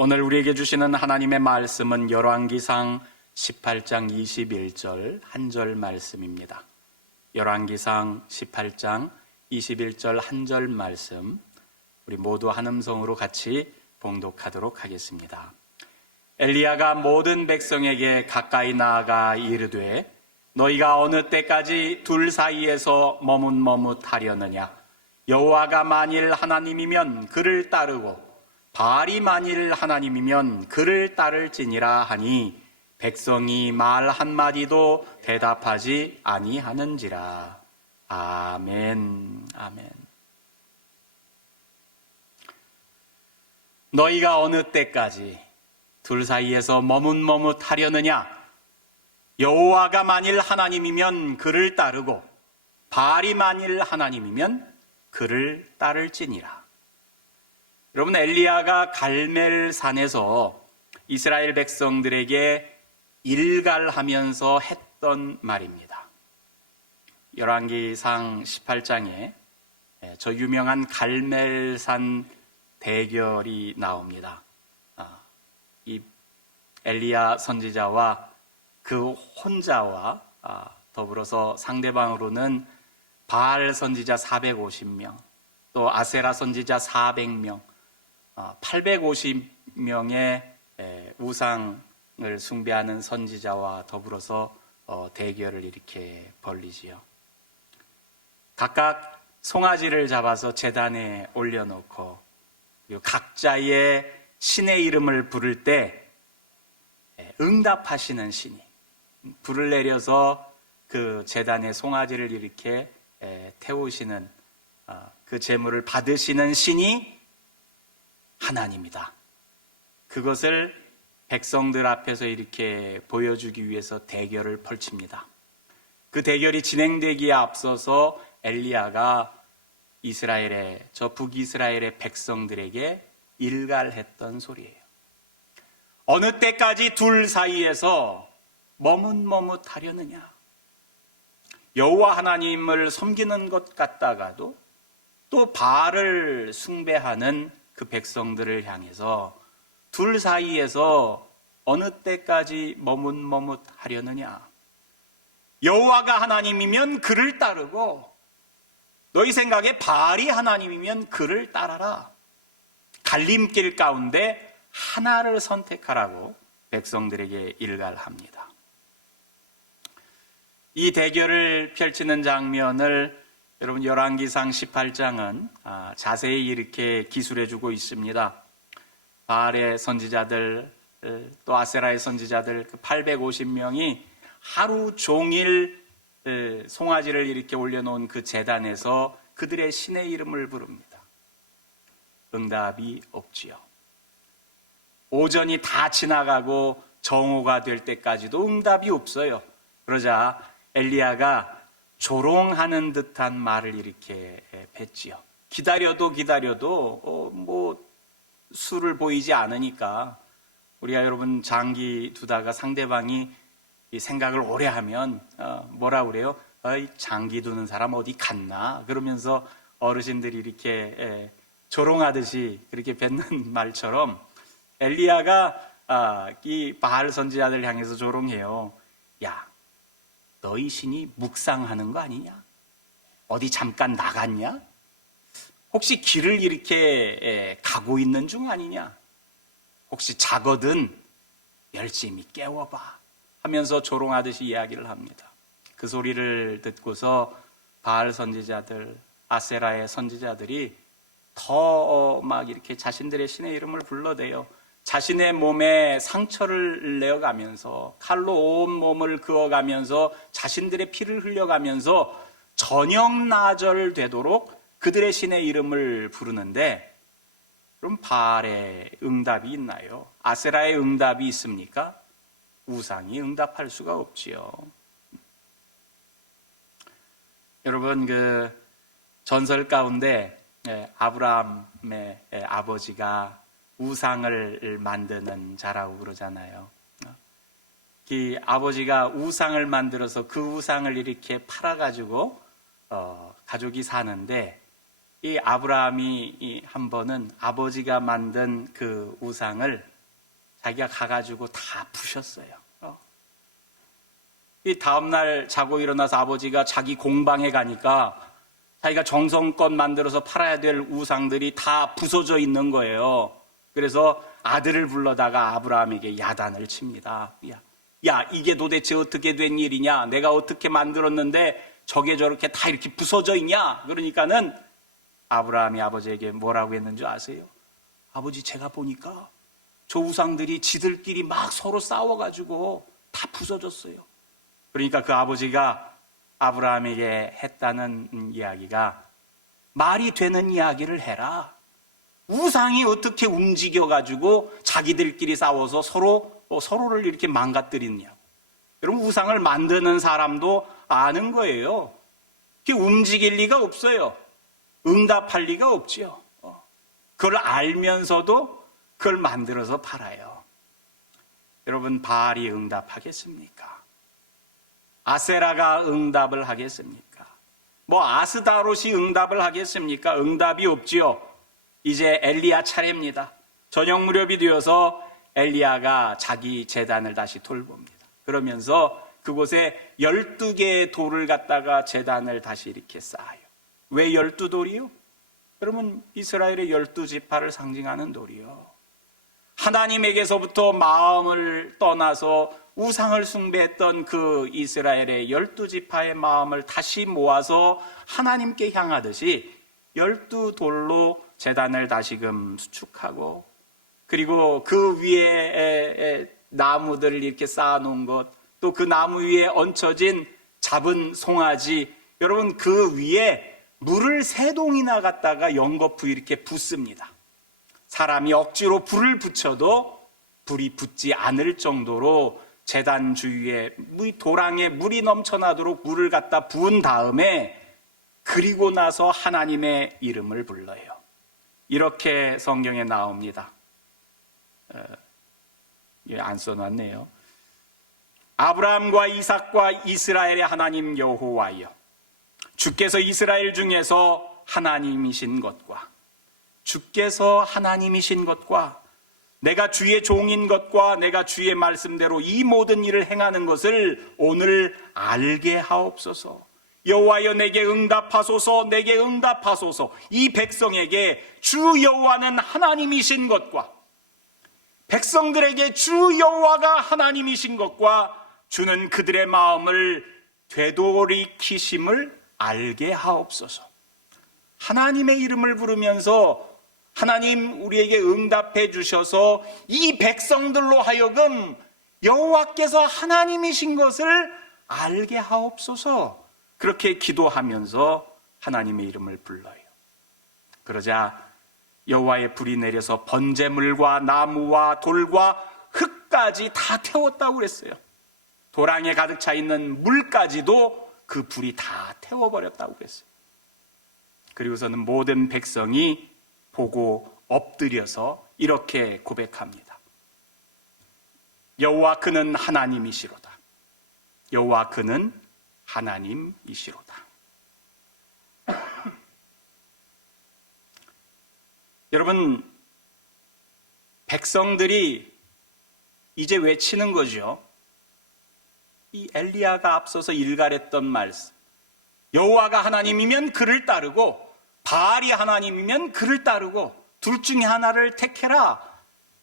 오늘 우리에게 주시는 하나님의 말씀은 열왕기상 18장 21절 한 절 말씀입니다. 열왕기상 18장 21절 한 절 말씀, 우리 모두 한 음성으로 같이 봉독하도록 하겠습니다. 엘리야가 모든 백성에게 가까이 나아가 이르되 너희가 어느 때까지 둘 사이에서 머뭇머뭇하려느냐? 여호와가 만일 하나님이면 그를 따르고 바알이 만일 하나님이면 그를 따를지니라 하니 백성이 말 한마디도 대답하지 아니하는지라. 아멘. 아멘. 너희가 어느 때까지 둘 사이에서 머뭇머뭇하려느냐? 여호와가 만일 하나님이면 그를 따르고 바알이 만일 하나님이면 그를 따를지니라. 여러분, 엘리야가 갈멜산에서 이스라엘 백성들에게 일갈하면서 했던 말입니다. 열왕기상 18장에 저 유명한 갈멜산 대결이 나옵니다. 이 엘리야 선지자와 그 혼자와 더불어서 상대방으로는 바알 선지자 450명, 또 아세라 선지자 400명, 850명의 우상을 숭배하는 선지자와 더불어서 대결을 이렇게 벌이지요. 각각 송아지를 잡아서 제단에 올려놓고 그리고 각자의 신의 이름을 부를 때 응답하시는 신이 불을 내려서 그 제단에 송아지를 이렇게 태우시는 그 제물을 받으시는 신이 하나님이다. 그것을 백성들 앞에서 이렇게 보여주기 위해서 대결을 펼칩니다. 그 대결이 진행되기에 앞서서 엘리야가 이스라엘의, 저 북이스라엘의 백성들에게 일갈했던 소리예요. 어느 때까지 둘 사이에서 머뭇머뭇하려느냐? 여호와 하나님을 섬기는 것 같다가도 또 바알을 숭배하는 그 백성들을 향해서 둘 사이에서 어느 때까지 머뭇머뭇하려느냐? 여호와가 하나님이면 그를 따르고 너희 생각에 바알이 하나님이면 그를 따라라. 갈림길 가운데 하나를 선택하라고 백성들에게 일갈합니다. 이 대결을 펼치는 장면을 여러분 열왕기상 18장은 자세히 이렇게 기술해주고 있습니다. 바알의 선지자들 또 아세라의 선지자들 그 850명이 하루 종일 송아지를 이렇게 올려놓은 그 제단에서 그들의 신의 이름을 부릅니다. 응답이 없지요. 오전이 다 지나가고 정오가 될 때까지도 응답이 없어요. 그러자 엘리야가 조롱하는 듯한 말을 이렇게 뱉지요. 기다려도 수를 보이지 않으니까 우리가 여러분 장기 두다가 상대방이 이 생각을 오래 하면 뭐라 그래요? 장기 두는 사람 어디 갔나? 그러면서 어르신들이 이렇게 조롱하듯이 그렇게 뱉는 말처럼 엘리야가 이 바알 선지자들 향해서 조롱해요. 야, 너희 신이 묵상하는 거 아니냐? 어디 잠깐 나갔냐? 혹시 길을 이렇게 가고 있는 중 아니냐? 혹시 자거든 열심히 깨워봐 하면서 조롱하듯이 이야기를 합니다. 그 소리를 듣고서 바알 선지자들, 아세라의 선지자들이 더 막 이렇게 자신들의 신의 이름을 불러대요. 자신의 몸에 상처를 내어가면서 칼로 온 몸을 그어가면서 자신들의 피를 흘려가면서 저녁나절 되도록 그들의 신의 이름을 부르는데 그럼 바알의 응답이 있나요? 아세라의 응답이 있습니까? 우상이 응답할 수가 없지요. 여러분, 그 전설 가운데 아브라함의 아버지가 우상을 만드는 자라고 그러잖아요. 이 아버지가 우상을 만들어서 그 우상을 이렇게 팔아가지고 가족이 사는데 이 아브라함이 한 번은 아버지가 만든 그 우상을 자기가 가가지고 다 부셨어요. 이 다음날 자고 일어나서 아버지가 자기 공방에 가니까 자기가 정성껏 만들어서 팔아야 될 우상들이 다 부서져 있는 거예요. 그래서 아들을 불러다가 아브라함에게 야단을 칩니다. 야, 이게 도대체 어떻게 된 일이냐? 내가 어떻게 만들었는데 저게 저렇게 다 이렇게 부서져 있냐? 그러니까는 아브라함이 아버지에게 뭐라고 했는지 아세요? 아버지, 제가 보니까 저 우상들이 지들끼리 막 서로 싸워가지고 다 부서졌어요. 그러니까 그 아버지가 아브라함에게 했다는 이야기가, 말이 되는 이야기를 해라. 우상이 어떻게 움직여가지고 자기들끼리 싸워서 서로를 이렇게 망가뜨리느냐고. 여러분, 우상을 만드는 사람도 아는 거예요. 그게 움직일 리가 없어요. 응답할 리가 없지요. 그걸 알면서도 그걸 만들어서 팔아요. 여러분, 바알이 응답하겠습니까? 아세라가 응답을 하겠습니까? 아스다롯이 응답을 하겠습니까? 응답이 없지요. 이제 엘리야 차례입니다. 저녁 무렵이 되어서 엘리야가 자기 제단을 다시 돌봅니다. 그러면서 그곳에 12개의 돌을 갖다가 제단을 다시 이렇게 쌓아요. 왜 12돌이요? 여러분, 이스라엘의 12지파를 상징하는 돌이요. 하나님에게서부터 마음을 떠나서 우상을 숭배했던 그 이스라엘의 12지파의 마음을 다시 모아서 하나님께 향하듯이 12돌로 제단을 다시금 수축하고, 그리고 그 위에 나무들을 이렇게 쌓아놓은 것, 또 그 나무 위에 얹혀진 잡은 송아지, 여러분, 그 위에 물을 3동이나 갖다가 연거푸 이렇게 붓습니다. 사람이 억지로 불을 붙여도 불이 붙지 않을 정도로 제단 주위에 도랑에 물이 넘쳐나도록 물을 갖다 부은 다음에, 그리고 나서 하나님의 이름을 불러요. 이렇게 성경에 나옵니다. 안 써놨네요. 아브라함과 이삭과 이스라엘의 하나님 여호와여, 주께서 이스라엘 중에서 하나님이신 것과, 주께서 하나님이신 것과, 내가 주의 종인 것과 내가 주의 말씀대로 이 모든 일을 행하는 것을 오늘 알게 하옵소서. 여호와여, 내게 응답하소서, 내게 응답하소서. 이 백성에게 주 여호와는 하나님이신 것과, 백성들에게 주 여호와가 하나님이신 것과, 주는 그들의 마음을 되돌이키심을 알게 하옵소서. 하나님의 이름을 부르면서 하나님 우리에게 응답해 주셔서 이 백성들로 하여금 여호와께서 하나님이신 것을 알게 하옵소서. 그렇게 기도하면서 하나님의 이름을 불러요. 그러자 여호와의 불이 내려서 번제물과 나무와 돌과 흙까지 다 태웠다고 그랬어요. 도랑에 가득 차 있는 물까지도 그 불이 다 태워버렸다고 그랬어요. 그리고서는 모든 백성이 보고 엎드려서 이렇게 고백합니다. 여호와 그는 하나님이시로다. 여호와 그는 하나님이시로다. 여러분, 백성들이 이제 외치는 거죠. 이 엘리야가 앞서서 일갈했던 말씀, 여호와가 하나님이면 그를 따르고 바알이 하나님이면 그를 따르고 둘 중에 하나를 택해라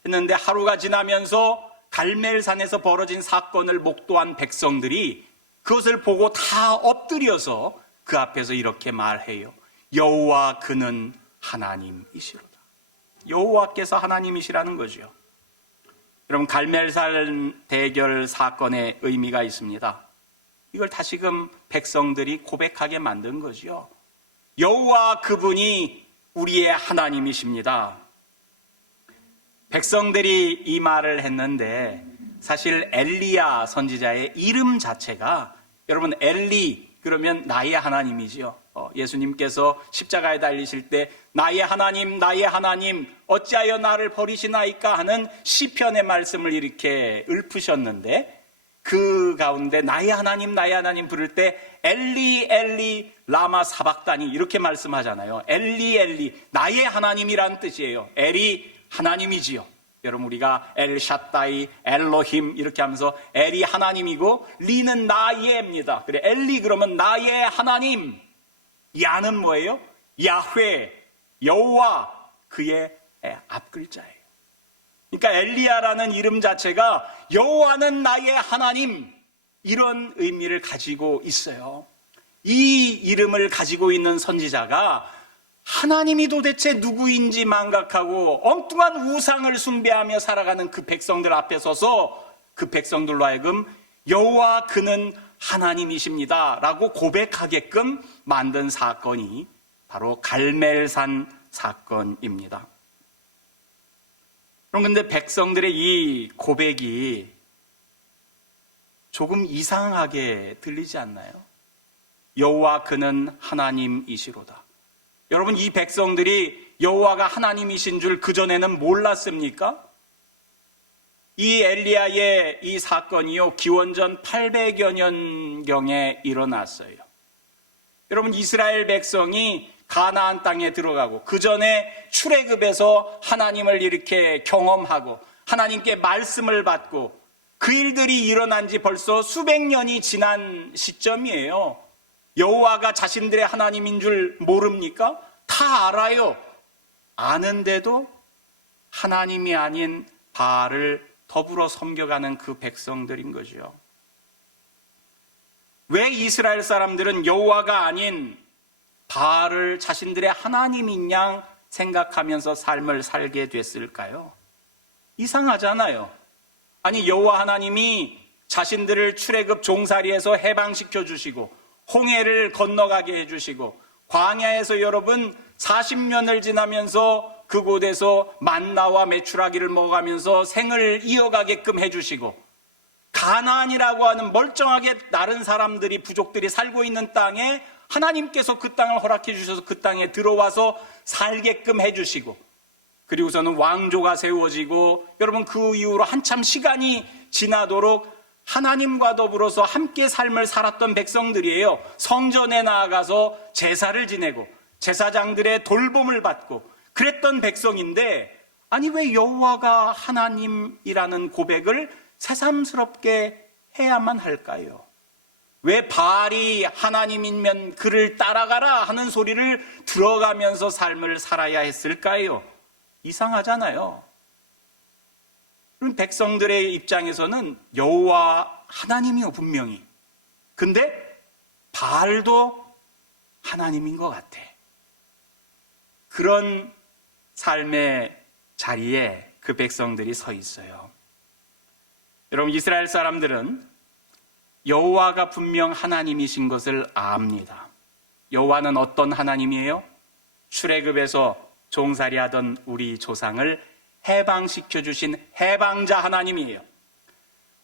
했는데, 하루가 지나면서 갈멜산에서 벌어진 사건을 목도한 백성들이 그것을 보고 다 엎드려서 그 앞에서 이렇게 말해요. 여호와 그는 하나님이시로다. 여호와께서 하나님이시라는 거죠. 여러분, 갈멜산 대결 사건의 의미가 있습니다. 이걸 다시금 백성들이 고백하게 만든 거죠. 여호와 그분이 우리의 하나님이십니다. 백성들이 이 말을 했는데, 사실 엘리야 선지자의 이름 자체가, 여러분, 엘리 그러면 나의 하나님이지요. 예수님께서 십자가에 달리실 때 나의 하나님 어찌하여 나를 버리시나이까 하는 시편의 말씀을 이렇게 읊으셨는데, 그 가운데 나의 하나님 부를 때 엘리 엘리 라마 사박다니 이렇게 말씀하잖아요. 엘리 엘리 나의 하나님이란 뜻이에요. 엘이 하나님이지요. 여러분 우리가 엘샤다이 엘로힘 이렇게 하면서 엘이 하나님이고 리는 나의입니다. 그래 엘리 그러면 나의 하나님. 야는 뭐예요? 야훼 여호와 그의 앞글자예요. 그러니까 엘리야라는 이름 자체가 여호와는 나의 하나님 이런 의미를 가지고 있어요. 이 이름을 가지고 있는 선지자가 하나님이 도대체 누구인지 망각하고 엉뚱한 우상을 숭배하며 살아가는 그 백성들 앞에 서서 그 백성들로 하여금 여호와 그는 하나님이십니다 라고 고백하게끔 만든 사건이 바로 갈멜산 사건입니다. 그럼 근데 백성들의 이 고백이 조금 이상하게 들리지 않나요? 여호와 그는 하나님이시로다. 여러분 이 백성들이 여호와가 하나님이신 줄 그전에는 몰랐습니까? 이 엘리야의 이 사건이요 기원전 800여 년경에 일어났어요. 여러분 이스라엘 백성이 가나안 땅에 들어가고 그 전에 출애굽에서 하나님을 이렇게 경험하고 하나님께 말씀을 받고 그 일들이 일어난 지 벌써 수백 년이 지난 시점이에요. 여호와가 자신들의 하나님인 줄 모릅니까? 다 알아요. 아는데도 하나님이 아닌 바알을 더불어 섬겨가는 그 백성들인 거죠. 왜 이스라엘 사람들은 여호와가 아닌 바알을 자신들의 하나님인 양 생각하면서 삶을 살게 됐을까요? 이상하잖아요. 아니 여호와 하나님이 자신들을 출애굽 종살이에서 해방시켜 주시고 홍해를 건너가게 해주시고 광야에서 여러분 40년을 지나면서 그곳에서 만나와 메추라기를 먹어가면서 생을 이어가게끔 해주시고 가나안이라고 하는 멀쩡하게 나른 사람들이 부족들이 살고 있는 땅에 하나님께서 그 땅을 허락해 주셔서 그 땅에 들어와서 살게끔 해주시고 그리고서는 왕조가 세워지고 여러분 그 이후로 한참 시간이 지나도록 하나님과 더불어서 함께 삶을 살았던 백성들이에요. 성전에 나아가서 제사를 지내고 제사장들의 돌봄을 받고 그랬던 백성인데 아니 왜 여호와가 하나님이라는 고백을 새삼스럽게 해야만 할까요? 왜 바알이 하나님이면 그를 따라가라 하는 소리를 들어가면서 삶을 살아야 했을까요? 이상하잖아요. 그럼 백성들의 입장에서는 여호와 하나님이요 분명히. 근데 바알도 하나님인 것 같아. 그런 삶의 자리에 그 백성들이 서 있어요. 여러분 이스라엘 사람들은 여호와가 분명 하나님이신 것을 압니다. 여호와는 어떤 하나님이에요? 출애굽에서 종살이하던 우리 조상을 해방시켜 주신 해방자 하나님이에요.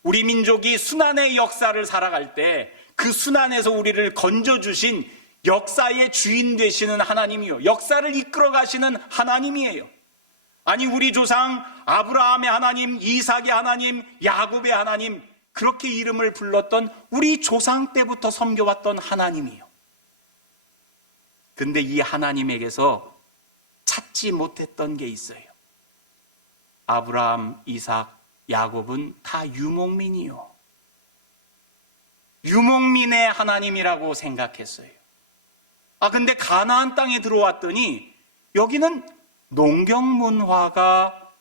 우리 민족이 순환의 역사를 살아갈 때 그 순환에서 우리를 건져주신 역사의 주인 되시는 하나님이요. 역사를 이끌어 가시는 하나님이에요. 아니 우리 조상 아브라함의 하나님, 이삭의 하나님, 야곱의 하나님 그렇게 이름을 불렀던 우리 조상 때부터 섬겨왔던 하나님이에요. 근데 이 하나님에게서 찾지 못했던 게 있어요. 아브라함, 이삭, 야곱은 다 유목민이요. 유목민의 하나님이라고 생각했어요. 근데 가나안 땅에 들어왔더니 여기는 농경문화가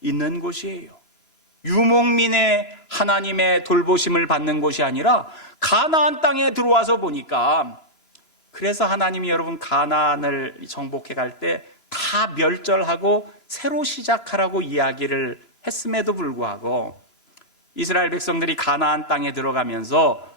있는 곳이에요. 유목민의 하나님의 돌보심을 받는 곳이 아니라 가나안 땅에 들어와서 보니까 그래서 하나님이 여러분 가나안을 정복해 갈 때 다 멸절하고 새로 시작하라고 이야기를 했음에도 불구하고 이스라엘 백성들이 가나안 땅에 들어가면서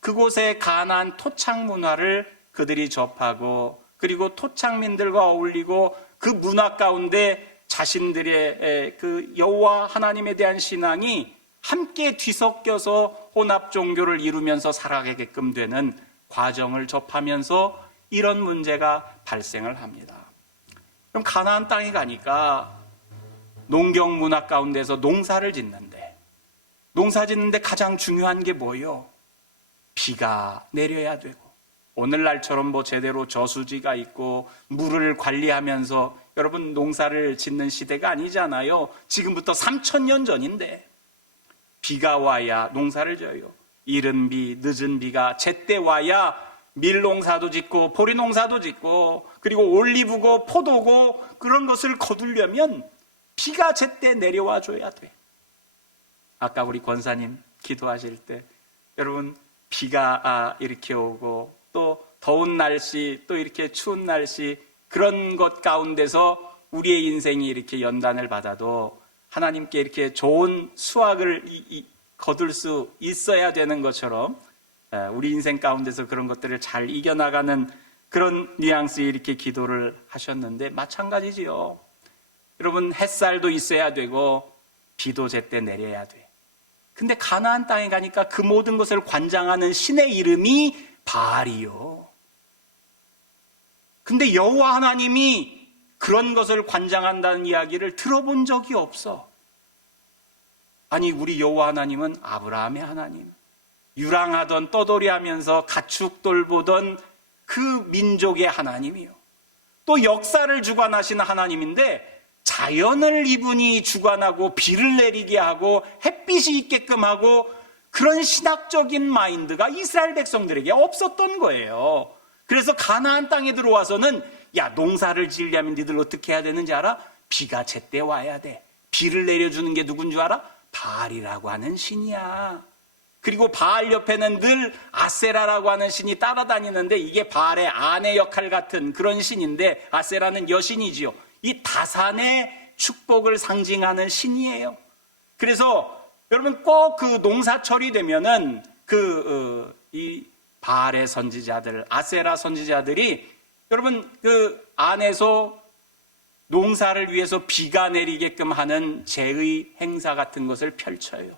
그곳의 가나안 토착 문화를 그들이 접하고 그리고 토착민들과 어울리고 그 문화 가운데 자신들의 그 여호와 하나님에 대한 신앙이 함께 뒤섞여서 혼합 종교를 이루면서 살아가게끔 되는 과정을 접하면서 이런 문제가 발생을 합니다. 그럼 가나안 땅에 가니까 농경 문화 가운데서 농사를 짓는데 농사 짓는데 가장 중요한 게 뭐예요? 비가 내려야 되고, 오늘날처럼 뭐 제대로 저수지가 있고 물을 관리하면서 여러분 농사를 짓는 시대가 아니잖아요. 지금부터 3000년 전인데 비가 와야 농사를 져요. 이른 비, 늦은 비가 제때 와야 밀농사도 짓고 보리농사도 짓고, 그리고 올리브고 포도고 그런 것을 거두려면 비가 제때 내려와 줘야 돼. 아까 우리 권사님 기도하실 때 여러분 비가 이렇게 오고 또 더운 날씨 또 이렇게 추운 날씨, 그런 것 가운데서 우리의 인생이 이렇게 연단을 받아도 하나님께 이렇게 좋은 수확을 거둘 수 있어야 되는 것처럼 우리 인생 가운데서 그런 것들을 잘 이겨나가는 그런 뉘앙스에 이렇게 기도를 하셨는데, 마찬가지지요. 여러분 햇살도 있어야 되고 비도 제때 내려야 돼. 근데 가나안 땅에 가니까 그 모든 것을 관장하는 신의 이름이 바알이요. 근데 여호와 하나님이 그런 것을 관장한다는 이야기를 들어본 적이 없어. 아니, 우리 여호와 하나님은 아브라함의 하나님, 유랑하던 떠돌이하면서 가축 돌보던 그 민족의 하나님이요. 또 역사를 주관하시는 하나님인데 자연을 이분이 주관하고 비를 내리게 하고 햇빛이 있게끔 하고, 그런 신학적인 마인드가 이스라엘 백성들에게 없었던 거예요. 그래서 가나안 땅에 들어와서는 야, 농사를 지으려면 니들 어떻게 해야 되는지 알아? 비가 제때 와야 돼. 비를 내려주는 게 누군 줄 알아? 바알이라고 하는 신이야. 그리고 바알 옆에는 늘 아세라라고 하는 신이 따라다니는데, 이게 바알의 아내 역할 같은 그런 신인데, 아세라는 여신이지요. 이 다산의 축복을 상징하는 신이에요. 그래서 여러분 꼭 그 농사철이 되면은 이 바알의 선지자들, 아세라 선지자들이 여러분 그 안에서 농사를 위해서 비가 내리게끔 하는 제의 행사 같은 것을 펼쳐요.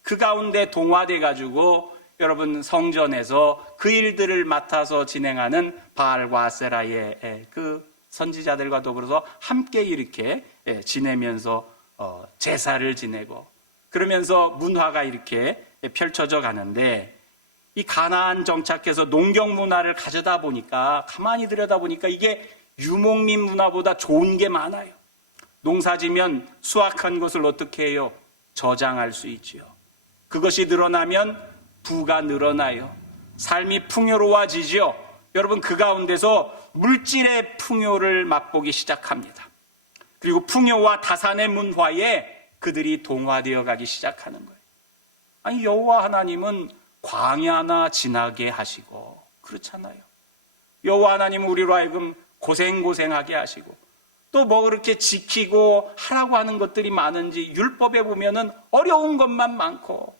그 가운데 동화돼 가지고 여러분 성전에서 그 일들을 맡아서 진행하는 바알과 아세라의 그 선지자들과 더불어서 함께 이렇게 지내면서 제사를 지내고, 그러면서 문화가 이렇게 펼쳐져 가는데, 이 가나안 정착해서 농경 문화를 가져다 보니까, 가만히 들여다보니까 이게 유목민 문화보다 좋은 게 많아요. 농사지면 수확한 것을 어떻게 해요? 저장할 수 있지요. 그것이 늘어나면 부가 늘어나요. 삶이 풍요로워지지요. 여러분 그 가운데서 물질의 풍요를 맛보기 시작합니다. 그리고 풍요와 다산의 문화에 그들이 동화되어 가기 시작하는 거예요. 아니, 여호와 하나님은 광야나 지나게 하시고 그렇잖아요. 여호와 하나님은 우리로 하여금 고생하게 하시고, 또 뭐 그렇게 지키고 하라고 하는 것들이 많은지 율법에 보면은 어려운 것만 많고,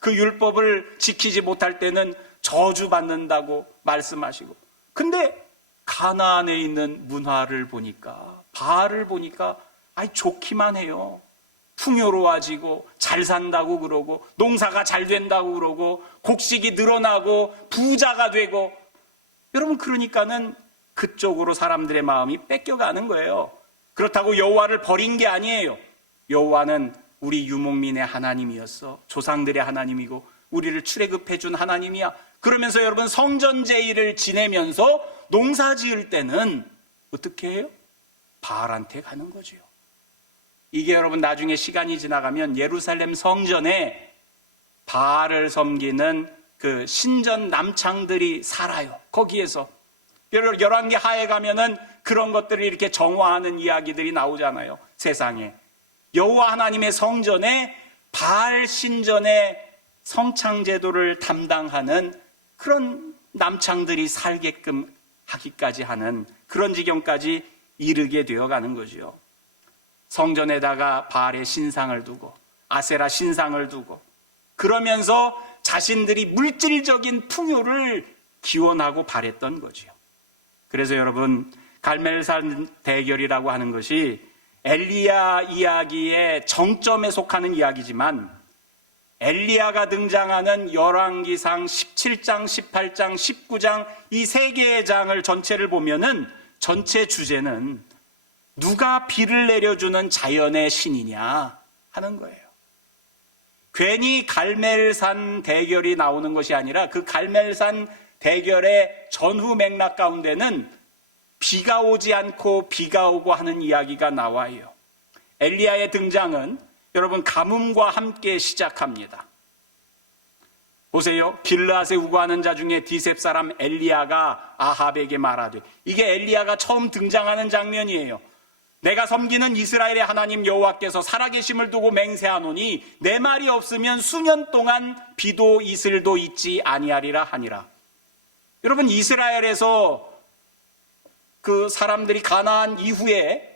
그 율법을 지키지 못할 때는 저주받는다고 말씀하시고, 근데 가나안에 있는 문화를 보니까, 바알을 보니까 좋기만 해요. 풍요로워지고 잘 산다고 그러고, 농사가 잘 된다고 그러고, 곡식이 늘어나고 부자가 되고. 여러분 그러니까는 그쪽으로 사람들의 마음이 뺏겨가는 거예요. 그렇다고 여호와를 버린 게 아니에요. 여호와는 우리 유목민의 하나님이었어. 조상들의 하나님이고 우리를 출애굽해 준 하나님이야. 그러면서 여러분 성전 제의를 지내면서 농사 지을 때는 어떻게 해요? 바알한테 가는 거죠. 이게 여러분 나중에 시간이 지나가면 예루살렘 성전에 바알을 섬기는 그 신전 남창들이 살아요. 거기에서 열왕기 하에 가면은 그런 것들을 이렇게 정화하는 이야기들이 나오잖아요. 세상에 여호와 하나님의 성전에 바알 신전의 성창 제도를 담당하는 그런 남창들이 살게끔 하기까지 하는 그런 지경까지 이르게 되어가는 거죠. 성전에다가 바알의 신상을 두고 아세라 신상을 두고, 그러면서 자신들이 물질적인 풍요를 기원하고 바랬던 거죠. 그래서 여러분 갈멜산 대결이라고 하는 것이 엘리야 이야기의 정점에 속하는 이야기지만, 엘리야가 등장하는 열왕기상 17장, 18장, 19장 이 세 개의 장을 전체를 보면은 전체 주제는 누가 비를 내려주는 자연의 신이냐 하는 거예요. 괜히 갈멜산 대결이 나오는 것이 아니라 그 갈멜산 대결의 전후 맥락 가운데는 비가 오지 않고 비가 오고 하는 이야기가 나와요. 엘리야의 등장은 여러분 가뭄과 함께 시작합니다. 보세요. 길르앗에 우거하는 자 중에 디셉 사람 엘리야가 아합에게 말하되, 이게 엘리야가 처음 등장하는 장면이에요. 내가 섬기는 이스라엘의 하나님 여호와께서 살아계심을 두고 맹세하노니 내 말이 없으면 수년 동안 비도 이슬도 있지 아니하리라 하니라. 여러분, 이스라엘에서 그 사람들이 가나안 이후에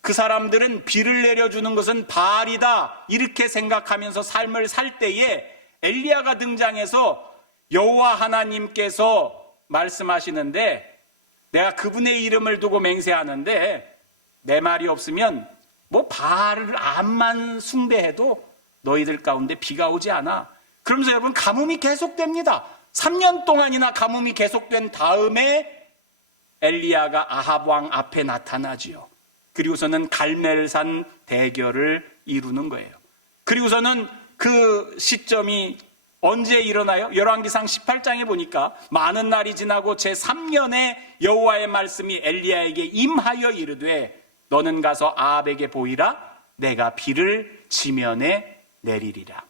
그 사람들은 비를 내려주는 것은 바알이다 이렇게 생각하면서 삶을 살 때에 엘리야가 등장해서 여호와 하나님께서 말씀하시는데, 내가 그분의 이름을 두고 맹세하는데 내 말이 없으면 뭐 바알을 암만 숭배해도 너희들 가운데 비가 오지 않아. 그러면서 여러분 가뭄이 계속됩니다. 3년 동안이나 가뭄이 계속된 다음에 엘리야가 아합 왕 앞에 나타나지요. 그리고서는 갈멜산 대결을 이루는 거예요. 그리고서는 그 시점이 언제 일어나요? 열왕기상 18장에 보니까 많은 날이 지나고 제3년에 여호와의 말씀이 엘리야에게 임하여 이르되 너는 가서 아합에게 보이라. 내가 비를 지면에 내리리라.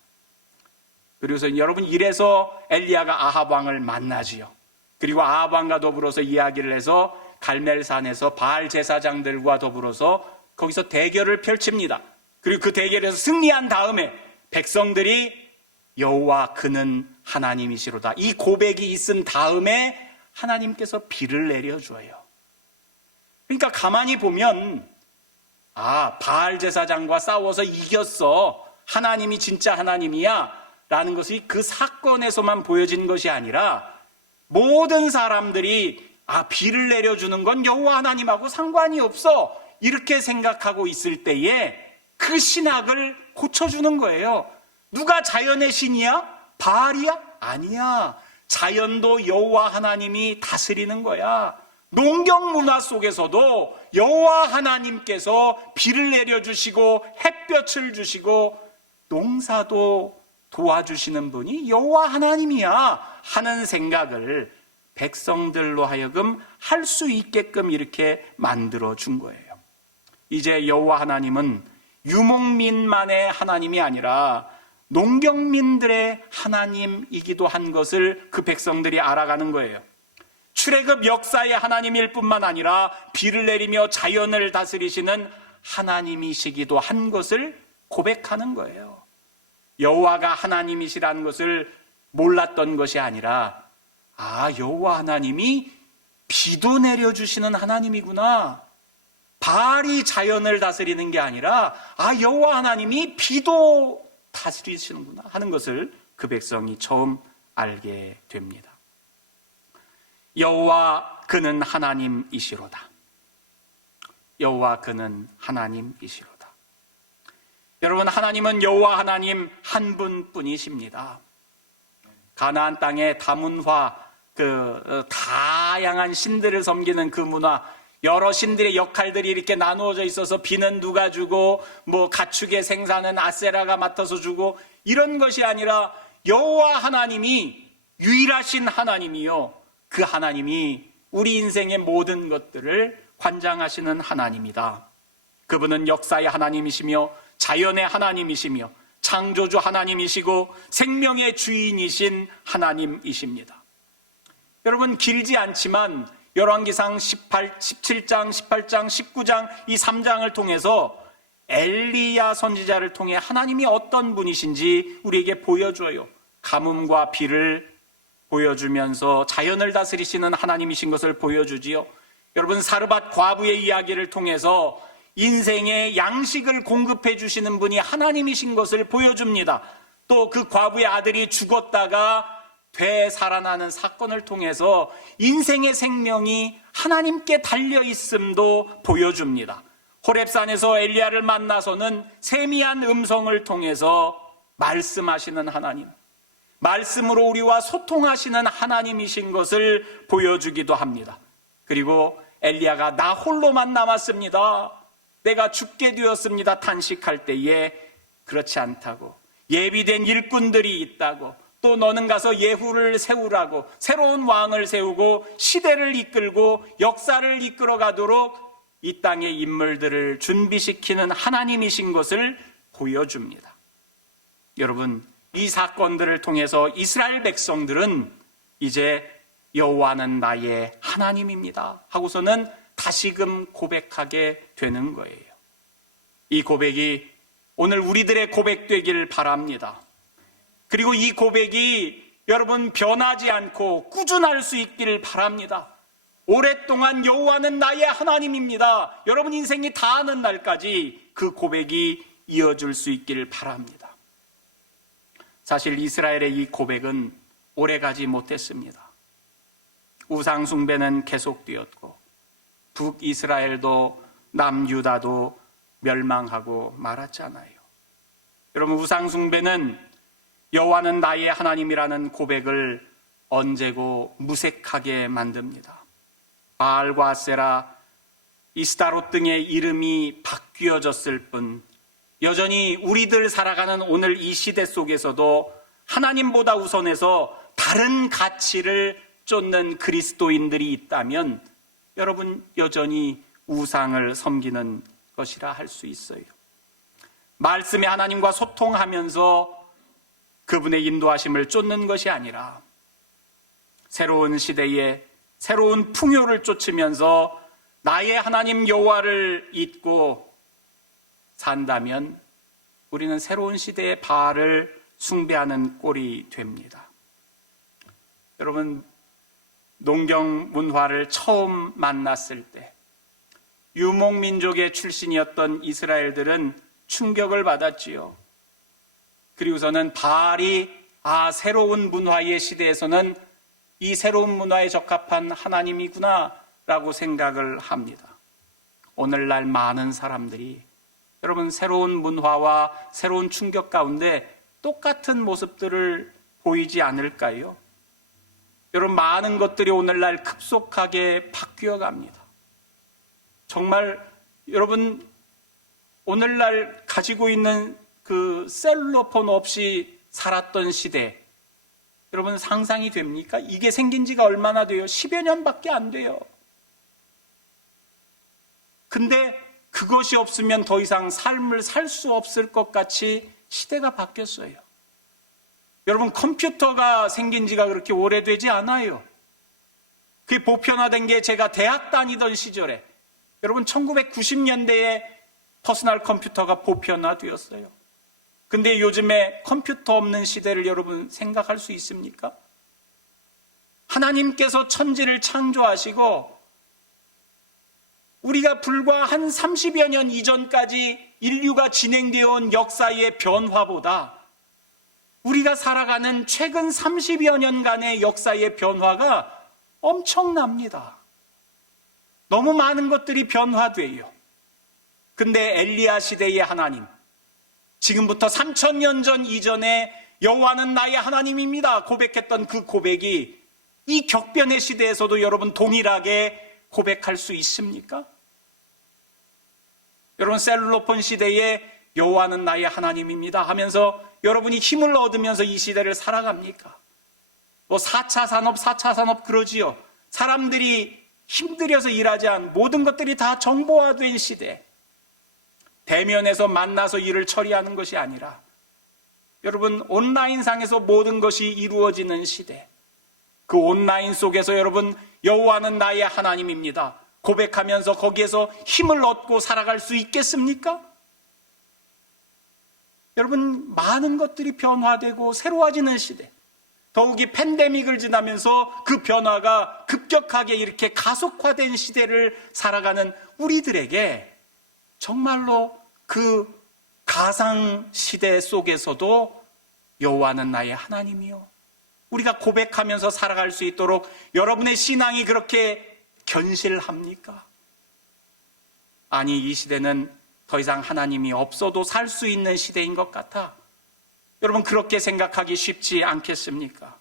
그리고서 여러분 이래서 엘리야가 아합 왕을 만나지요. 그리고 아합 왕과 더불어서 이야기를 해서 갈멜산에서 바알 제사장들과 더불어서 거기서 대결을 펼칩니다. 그리고 그 대결에서 승리한 다음에 백성들이 여호와 그는 하나님이시로다 이 고백이 있은 다음에 하나님께서 비를 내려줘요. 그러니까 가만히 보면 바알 제사장과 싸워서 이겼어, 하나님이 진짜 하나님이야 라는 것이 그 사건에서만 보여진 것이 아니라 모든 사람들이 비를 내려주는 건 여호와 하나님하고 상관이 없어 이렇게 생각하고 있을 때에 그 신학을 고쳐주는 거예요. 누가 자연의 신이야? 바알이야? 아니야. 자연도 여호와 하나님이 다스리는 거야. 농경 문화 속에서도 여호와 하나님께서 비를 내려주시고 햇볕을 주시고 농사도 도와주시는 분이 여호와 하나님이야 하는 생각을 백성들로 하여금 할 수 있게끔 이렇게 만들어준 거예요. 이제 여호와 하나님은 유목민만의 하나님이 아니라 농경민들의 하나님이기도 한 것을 그 백성들이 알아가는 거예요. 출애굽 역사의 하나님일 뿐만 아니라 비를 내리며 자연을 다스리시는 하나님이시기도 한 것을 고백하는 거예요. 여호와가 하나님이시라는 것을 몰랐던 것이 아니라 여호와 하나님이 비도 내려주시는 하나님이구나. 바알이 자연을 다스리는 게 아니라 여호와 하나님이 비도 다스리시는구나 하는 것을 그 백성이 처음 알게 됩니다. 여호와 그는 하나님이시로다. 여호와 그는 하나님이시로다. 여러분, 하나님은 여호와 하나님 한 분뿐이십니다. 가나안 땅의 다문화, 다양한 신들을 섬기는 그 문화, 여러 신들의 역할들이 이렇게 나누어져 있어서 비는 누가 주고 가축의 생산은 아세라가 맡아서 주고 이런 것이 아니라 여호와 하나님이 유일하신 하나님이요, 그 하나님이 우리 인생의 모든 것들을 관장하시는 하나님이다. 그분은 역사의 하나님이시며 자연의 하나님이시며 창조주 하나님이시고 생명의 주인이신 하나님이십니다. 여러분, 길지 않지만 열왕기상 17장, 18장, 19장 이 3장을 통해서 엘리야 선지자를 통해 하나님이 어떤 분이신지 우리에게 보여줘요. 가뭄과 비를 보여주면서 자연을 다스리시는 하나님이신 것을 보여주지요. 여러분, 사르밧 과부의 이야기를 통해서 인생의 양식을 공급해 주시는 분이 하나님이신 것을 보여줍니다. 또 그 과부의 아들이 죽었다가 되살아나는 사건을 통해서 인생의 생명이 하나님께 달려있음도 보여줍니다. 호렙산에서 엘리야를 만나서는 세미한 음성을 통해서 말씀하시는 하나님, 말씀으로 우리와 소통하시는 하나님이신 것을 보여주기도 합니다. 그리고 엘리야가 나 홀로만 남았습니다, 내가 죽게 되었습니다 탄식할 때에 그렇지 않다고 예비된 일꾼들이 있다고, 또 너는 가서 예후를 세우라고, 새로운 왕을 세우고 시대를 이끌고 역사를 이끌어 가도록 이 땅의 인물들을 준비시키는 하나님이신 것을 보여줍니다. 여러분, 이 사건들을 통해서 이스라엘 백성들은 이제 여호와는 나의 하나님입니다 하고서는 다시금 고백하게 되는 거예요. 이 고백이 오늘 우리들의 고백되길 바랍니다. 그리고 이 고백이 여러분 변하지 않고 꾸준할 수 있길 바랍니다. 오랫동안 여호와는 나의 하나님입니다. 여러분 인생이 다하는 날까지 그 고백이 이어질 수 있길 바랍니다. 사실 이스라엘의 이 고백은 오래가지 못했습니다. 우상 숭배는 계속되었고 북이스라엘도 남유다도 멸망하고 말았잖아요. 여러분, 우상 숭배는 여호와는 나의 하나님이라는 고백을 언제고 무색하게 만듭니다. 바알과 아세라, 이스타롯 등의 이름이 바뀌어졌을 뿐 여전히 우리들 살아가는 오늘 이 시대 속에서도 하나님보다 우선해서 다른 가치를 쫓는 그리스도인들이 있다면 여러분 여전히 우상을 섬기는 것이라 할 수 있어요. 말씀의 하나님과 소통하면서 그분의 인도하심을 쫓는 것이 아니라 새로운 시대에 새로운 풍요를 쫓으면서 나의 하나님 여호와를 잊고 산다면 우리는 새로운 시대의 바알을 숭배하는 꼴이 됩니다. 여러분, 농경 문화를 처음 만났을 때 유목민족의 출신이었던 이스라엘들은 충격을 받았지요. 그리고서는 바알이 새로운 문화의 시대에서는 이 새로운 문화에 적합한 하나님이구나 라고 생각을 합니다. 오늘날 많은 사람들이 여러분 새로운 문화와 새로운 충격 가운데 똑같은 모습들을 보이지 않을까요? 여러분, 많은 것들이 오늘날 급속하게 바뀌어 갑니다. 정말 여러분 오늘날 가지고 있는 그 셀룰러폰 없이 살았던 시대, 여러분 상상이 됩니까? 이게 생긴 지가 얼마나 돼요? 10여 년밖에 안 돼요. 근데 그것이 없으면 더 이상 삶을 살 수 없을 것 같이 시대가 바뀌었어요. 여러분, 컴퓨터가 생긴 지가 그렇게 오래되지 않아요. 그게 보편화된 게 제가 대학 다니던 시절에, 여러분 1990년대에 퍼스널 컴퓨터가 보편화되었어요. 근데 요즘에 컴퓨터 없는 시대를 여러분 생각할 수 있습니까? 하나님께서 천지를 창조하시고 우리가 불과 한 30여 년 이전까지 인류가 진행되어 온 역사의 변화보다 우리가 살아가는 최근 30여 년간의 역사의 변화가 엄청납니다. 너무 많은 것들이 변화돼요. 근데 엘리야 시대의 하나님, 지금부터 3000년 전 이전에 여호와는 나의 하나님입니다 고백했던 그 고백이 이 격변의 시대에서도 여러분 동일하게 고백할 수 있습니까? 여러분, 셀룰러폰 시대에 여호와는 나의 하나님입니다 하면서 여러분이 힘을 얻으면서 이 시대를 살아갑니까? 4차 산업 그러지요. 사람들이 힘들여서 일하지 않은 모든 것들이 다 정보화된 시대, 대면에서 만나서 일을 처리하는 것이 아니라 여러분 온라인상에서 모든 것이 이루어지는 시대, 그 온라인 속에서 여러분 여호와는 나의 하나님입니다 고백하면서 거기에서 힘을 얻고 살아갈 수 있겠습니까? 여러분, 많은 것들이 변화되고 새로워지는 시대, 더욱이 팬데믹을 지나면서 그 변화가 급격하게 이렇게 가속화된 시대를 살아가는 우리들에게 정말로 그 가상 시대 속에서도 여호와는 나의 하나님이요, 우리가 고백하면서 살아갈 수 있도록 여러분의 신앙이 그렇게 견실합니까? 아니, 이 시대는 더 이상 하나님이 없어도 살 수 있는 시대인 것 같아. 여러분, 그렇게 생각하기 쉽지 않겠습니까?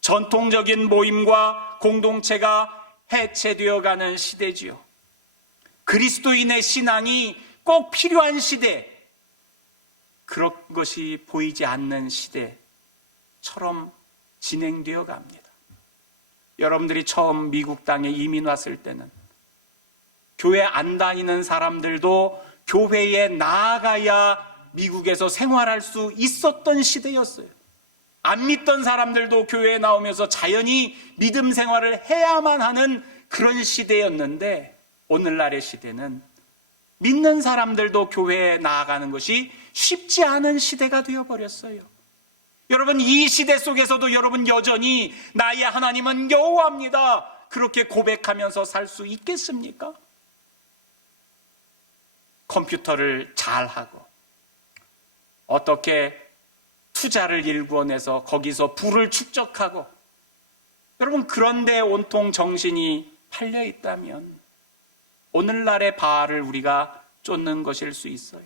전통적인 모임과 공동체가 해체되어가는 시대지요. 그리스도인의 신앙이 꼭 필요한 시대, 그런 것이 보이지 않는 시대처럼 진행되어 갑니다. 여러분들이 처음 미국 땅에 이민 왔을 때는 교회 안 다니는 사람들도 교회에 나아가야 미국에서 생활할 수 있었던 시대였어요. 안 믿던 사람들도 교회에 나오면서 자연히 믿음 생활을 해야만 하는 그런 시대였는데, 오늘날의 시대는 믿는 사람들도 교회에 나아가는 것이 쉽지 않은 시대가 되어버렸어요. 여러분, 이 시대 속에서도 여러분 여전히 나의 하나님은 여호와입니다, 그렇게 고백하면서 살 수 있겠습니까? 컴퓨터를 잘하고 어떻게 투자를 일구어내서 거기서 부를 축적하고, 여러분 그런데 온통 정신이 팔려 있다면 오늘날의 바알을 우리가 쫓는 것일 수 있어요.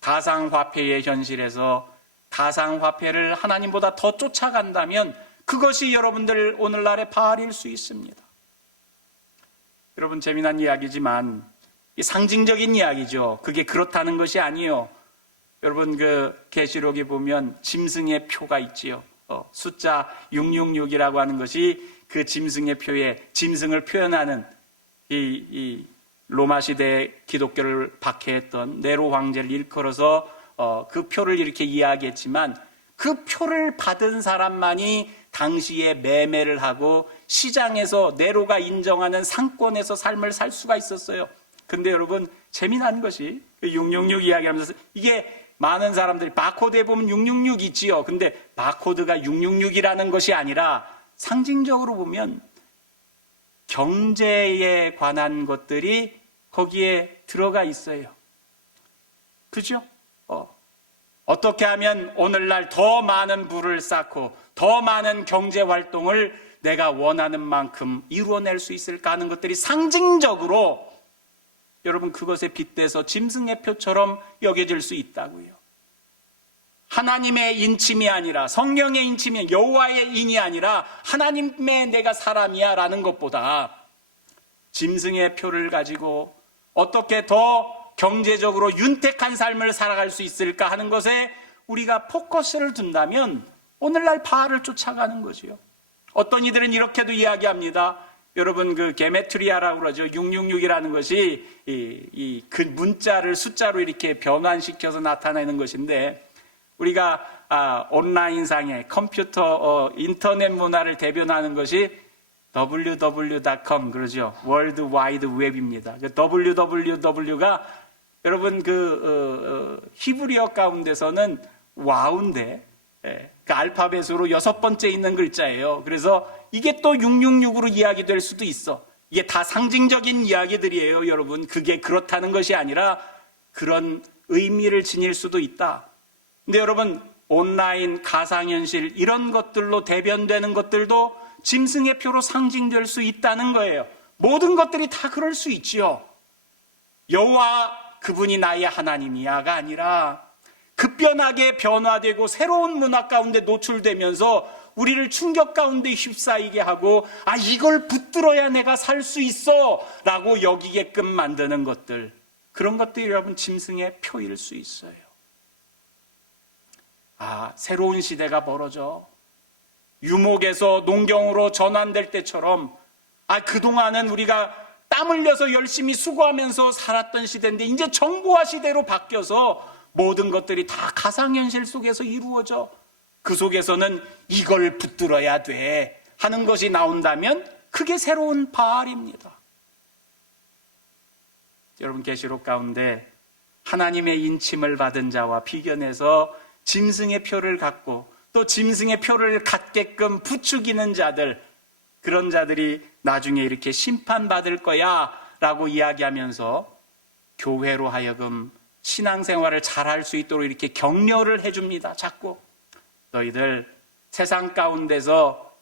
가상화폐의 현실에서 가상화폐를 하나님보다 더 쫓아간다면 그것이 여러분들 오늘날의 바알일 수 있습니다. 여러분, 재미난 이야기지만 상징적인 이야기죠. 그게 그렇다는 것이 아니에요. 여러분, 그 계시록에 보면 짐승의 표가 있지요. 숫자 666이라고 하는 것이 그 짐승의 표에, 짐승을 표현하는 이 로마 시대 기독교를 박해했던 네로 황제를 일컬어서 그 표를 이렇게 이야기했지만, 그 표를 받은 사람만이 당시에 매매를 하고 시장에서 네로가 인정하는 상권에서 삶을 살 수가 있었어요. 근데 여러분, 재미난 것이 그 666 이야기하면서, 이게 많은 사람들이 바코드에 보면 666 있지요. 근데 바코드가 666이라는 것이 아니라 상징적으로 보면 경제에 관한 것들이 거기에 들어가 있어요. 그죠? 어떻게 하면 오늘날 더 많은 부를 쌓고 더 많은 경제 활동을 내가 원하는 만큼 이루어낼 수 있을까 하는 것들이 상징적으로 여러분 그것에 빗대서 짐승의 표처럼 여겨질 수 있다고요. 하나님의 인침이 아니라, 성령의 인침이, 여호와의 인이 아니라 하나님의 내가 사람이야 라는 것보다 짐승의 표를 가지고 어떻게 더 경제적으로 윤택한 삶을 살아갈 수 있을까 하는 것에 우리가 포커스를 둔다면 오늘날 바알을 쫓아가는 거지요. 어떤 이들은 이렇게도 이야기합니다. 여러분, 그 게메트리아라고 그러죠. 666이라는 것이 그 문자를 숫자로 이렇게 변환시켜서 나타내는 것인데, 우리가 온라인상의 컴퓨터 인터넷 문화를 대변하는 것이 www.com 그러죠. 월드 와이드 웹입니다. 그 www가 여러분 히브리어 가운데서는 와우인데, 그 알파벳으로 6번째 있는 글자예요. 그래서 이게 또 666으로 이야기될 수도 있어. 이게 다 상징적인 이야기들이에요, 여러분. 그게 그렇다는 것이 아니라 그런 의미를 지닐 수도 있다. 근데 여러분, 온라인, 가상현실 이런 것들로 대변되는 것들도 짐승의 표로 상징될 수 있다는 거예요. 모든 것들이 다 그럴 수 있지요. 여호와 그분이 나의 하나님이야가 아니라 급변하게 변화되고 새로운 문화 가운데 노출되면서 우리를 충격 가운데 휩싸이게 하고, 이걸 붙들어야 내가 살 수 있어 라고 여기게끔 만드는 것들, 그런 것들이 여러분 짐승의 표일 수 있어요. 새로운 시대가 벌어져 유목에서 농경으로 전환될 때처럼, 그동안은 우리가 땀 흘려서 열심히 수고하면서 살았던 시대인데 이제 정보화 시대로 바뀌어서 모든 것들이 다 가상현실 속에서 이루어져, 그 속에서는 이걸 붙들어야 돼 하는 것이 나온다면 그게 새로운 바알입니다. 여러분, 계시록 가운데 하나님의 인침을 받은 자와 비견해서 짐승의 표를 갖고 또 짐승의 표를 갖게끔 부추기는 자들, 그런 자들이 나중에 이렇게 심판받을 거야 라고 이야기하면서 교회로 하여금 신앙생활을 잘할 수 있도록 이렇게 격려를 해줍니다. 자꾸 너희들 세상 가운데서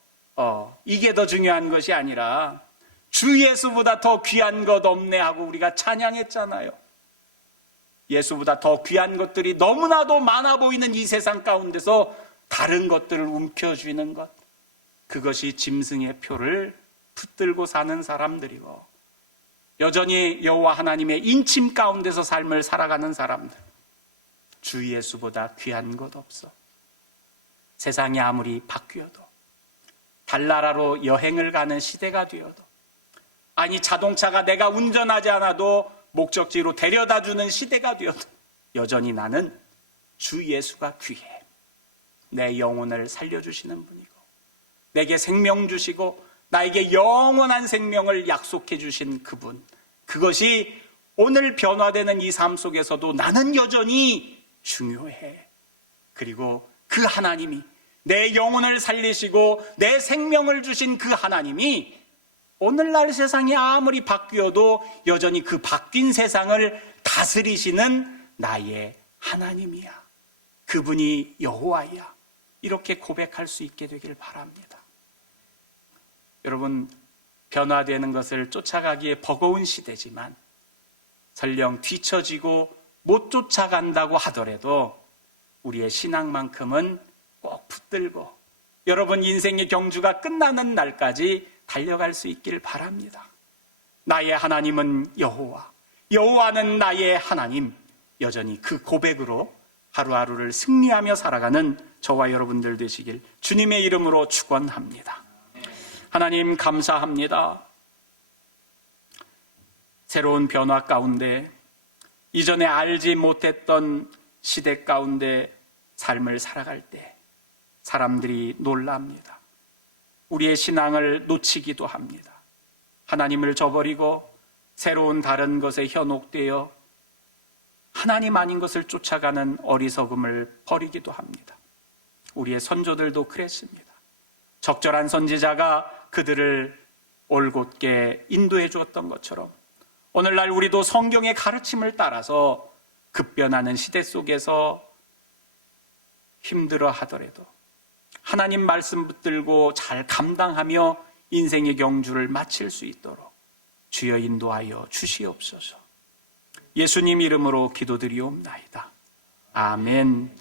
이게 더 중요한 것이 아니라 주 예수보다 더 귀한 것 없네 하고 우리가 찬양했잖아요. 예수보다 더 귀한 것들이 너무나도 많아 보이는 이 세상 가운데서 다른 것들을 움켜쥐는 것, 그것이 짐승의 표를 붙들고 사는 사람들이고 여전히 여호와 하나님의 인침 가운데서 삶을 살아가는 사람들, 주 예수보다 귀한 것 없어. 세상이 아무리 바뀌어도, 달나라로 여행을 가는 시대가 되어도, 아니 자동차가 내가 운전하지 않아도 목적지로 데려다주는 시대가 되어도 여전히 나는 주 예수가 귀해. 내 영혼을 살려주시는 분이고, 내게 생명 주시고 나에게 영원한 생명을 약속해 주신 그분, 그것이 오늘 변화되는 이 삶 속에서도 나는 여전히 중요해. 그리고 그 하나님이, 내 영혼을 살리시고 내 생명을 주신 그 하나님이 오늘날 세상이 아무리 바뀌어도 여전히 그 바뀐 세상을 다스리시는 나의 하나님이야. 그분이 여호와야. 이렇게 고백할 수 있게 되길 바랍니다. 여러분, 변화되는 것을 쫓아가기에 버거운 시대지만 설령 뒤처지고 못 쫓아간다고 하더라도 우리의 신앙만큼은 꼭 붙들고 여러분 인생의 경주가 끝나는 날까지 달려갈 수 있길 바랍니다. 나의 하나님은 여호와, 여호와는 나의 하나님. 여전히 그 고백으로 하루하루를 승리하며 살아가는 저와 여러분들 되시길 주님의 이름으로 축원합니다. 하나님 감사합니다. 새로운 변화 가운데, 이전에 알지 못했던 시대 가운데 삶을 살아갈 때 사람들이 놀랍니다. 우리의 신앙을 놓치기도 합니다. 하나님을 저버리고 새로운 다른 것에 현혹되어 하나님 아닌 것을 쫓아가는 어리석음을 버리기도 합니다. 우리의 선조들도 그랬습니다. 적절한 선지자가 그들을 올곧게 인도해 주었던 것처럼 오늘날 우리도 성경의 가르침을 따라서 급변하는 시대 속에서 힘들어 하더라도 하나님 말씀 붙들고 잘 감당하며 인생의 경주를 마칠 수 있도록 주여 인도하여 주시옵소서. 예수님 이름으로 기도드리옵나이다. 아멘.